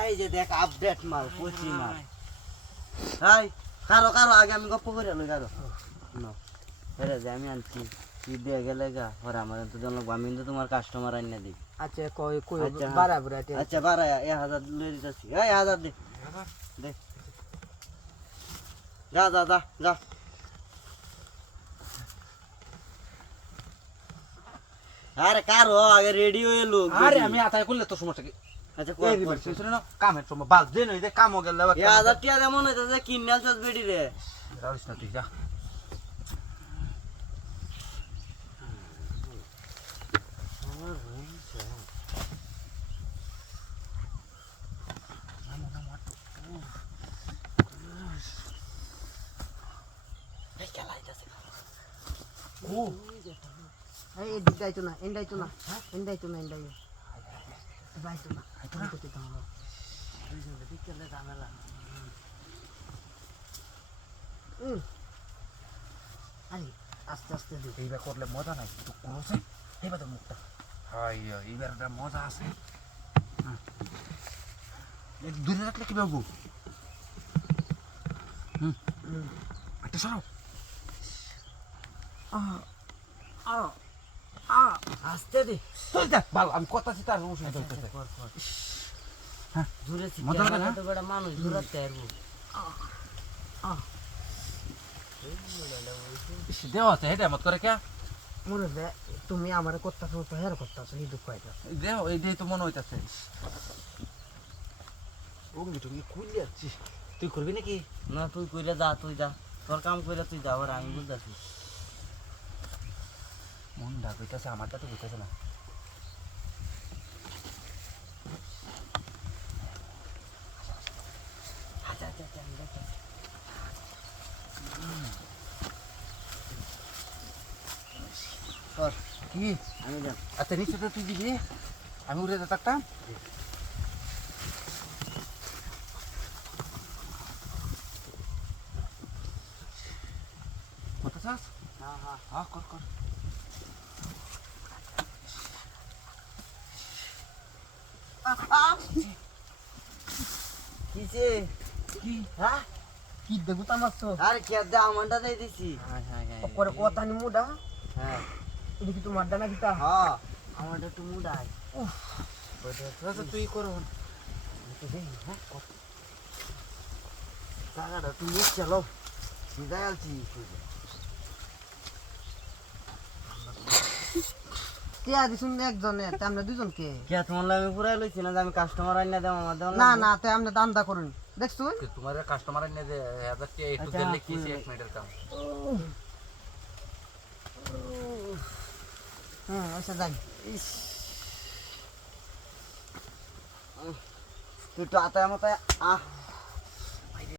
এই যে দেখ আপডেট মাল পচি মাল হাই কারো কারো আগে আমি গপ্প করে আনো কারো হেরে যে আমি আনছি তুই দিয়ে গেলে গা ওরা আমার তো জানলো আমি কিন্তু তোমার কাস্টমার আইনা দিই আচ্ছা কই কই বাড়া বুড়া আচ্ছা বাড়া 1000 লয়ে দিতেছি এই 1000 দে দে যা যা যা যা আরে কারো আগে রেডি হয়ে লোক আরে আমি আতায় করলে তো সমস্যা কি আচ্ছা এই রিভার্স শুনে না কামের সময় বাল দেন ওই যে কামও গেল 1000 টাকা দেমন হইতাছে কিনাল চাস বেডি রে রাইস না ঠিক যা ও এই দিদাইতো না এন্ডাইতো না এন্ডাইতো না এন্ডাই বাইতো না তুমি কত দাও দুইজনে বিকেলে ঝামেলা আরে আস্তে আস্তে দিও এইবার করলে মজা নাই তো ক্রসে এইবার তো মুখটা হাই এইবার একটা মজা আছে এই দূরে রাখলে কি বাবু একটা সরাও আস্তে দে তুই দেখ বাল আমি কথা চিন্তা আর ওষুধ ধরতেছে হ্যাঁ দূরে থেকে মজা লাগে না? তো বড় মানুষ দূরতে আরবো দেওয়া আছে হেটা মত করে কে মনে দে তুমি আমারে করতাছো তো হের করতাছো এই দুঃখ এটা দেও এই দিয়ে তো মনে হইতাছে ওগুলি তুমি খুলে যাচ্ছি তুই করবি নাকি না তুই কইলে যা তুই যা তোর কাম কইলে তুই যা আর আমি বুঝতাছি মন ডাক হইতাছে আমারটা তো হইতাছে না আচ্ছা আচ্ছা আচ্ছা আমি দেখছি কি আমি যাম আচ্ছা নিচে তো তুই দিবি আমি উড়ে থাকতাম কত চাস হ্যাঁ হ্যাঁ হ্যাঁ কর কর কিসে কি হ্যাঁ কি দেখো তামাচ্ছো আরে কে দে আমারটা দিয়ে দিছি হ্যাঁ হ্যাঁ হ্যাঁ পরে কথা নি মুডা হ্যাঁ এটা কি তোমার ডানা কিতা হ্যাঁ আমারটা একটু মুডাই আচ্ছা তুই কর টাকাটা তুমি চলো বিদায় আলছি কে আদি শুনলে একজনে তে আমরা দুজনকে কে তোমার লাগে পুরাই লইছি না যে আমি কাস্টমার আইনা দেব আমার দেব না না তে আমরা দান্দা করুন দেখছুন তোমার কাস্টমার এনে যে হাজার কে একটু আচ্ছা, দিলে কি 1 মিনিটের কাম হ্যাঁ আচ্ছা যাই তুই তো আতায় মতায় আহ